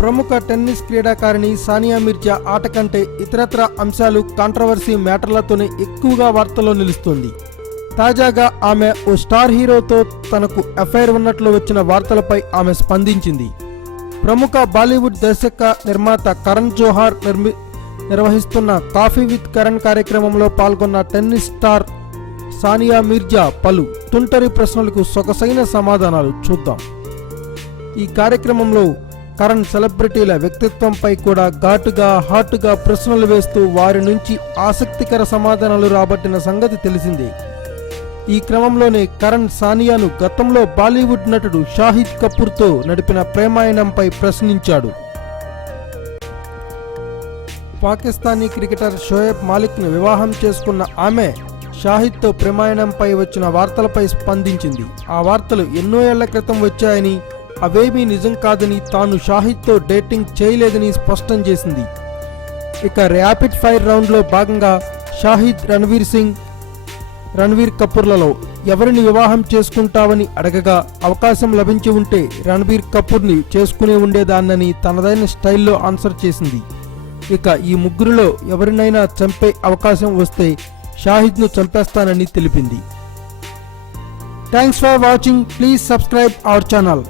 ప్రముఖ టెన్నిస్ క్రీడాకారిణి సానియా మిర్జా ఆట కంటే ఇతరత్ర అంశాలు కాంట్రవర్సీ మ్యాటర్లతోనే ఎక్కువగా వార్తల్లో నిలుస్తుంది. తాజాగా ఆమె ఓ స్టార్ హీరోతో తనకు అఫైర్ ఉన్నట్లు వచ్చిన వార్తలపై ఆమె స్పందించింది. ప్రముఖ బాలీవుడ్ దర్శక నిర్మాత కరణ్ జోహార్ నిర్వహిస్తున్న కాఫీ విత్ కరణ్ కార్యక్రమంలో పాల్గొన్న టెన్నిస్ స్టార్ సానియా మిర్జా పలు తుంటరి ప్రశ్నలకు సొగసైన సమాధానాలు చూద్దాం. ఈ కార్యక్రమంలో కరణ్ సెలబ్రిటీల వ్యక్తిత్వంపై కూడా ఘాటుగా హాటుగా ప్రశ్నలు వేస్తూ వారి నుంచి ఆసక్తికర సమాధానాలు రాబట్టిన సంగతి తెలిసిందే. ఈ క్రమంలోనే కరణ్ సానియాను గతంలో బాలీవుడ్ నటుడు షాహిద్ కపూర్తో నడిపిన ప్రేమాయణంపై ప్రశ్నించాడు. పాకిస్తానీ క్రికెటర్ షోయబ్ మాలిక్ను వివాహం చేసుకున్న ఆమె షాహిద్తో ప్రేమాయణంపై వచ్చిన వార్తలపై స్పందించింది. ఆ వార్తలు ఎన్నో ఏళ్ల క్రితం వచ్చాయని, అవేమీ నిజం కాదని, తాను షాహిద్తో డేటింగ్ చేయలేదని స్పష్టం చేసింది. ఇక ర్యాపిడ్ ఫైర్ రౌండ్లో భాగంగా షాహిద్ రణ్వీర్ కపూర్లలో ఎవరిని వివాహం చేసుకుంటావని అడగగా అవకాశం లభించి ఉంటే రణ్వీర్ కపూర్ని చేసుకునే ఉండేదాన్నని తనదైన స్టైల్లో ఆన్సర్ చేసింది. ఇక ఈ ముగ్గురులో ఎవరినైనా చంపే అవకాశం వస్తే షాహిద్ను చంపేస్తానని తెలిపింది. Thanks for watching. Please subscribe our channel.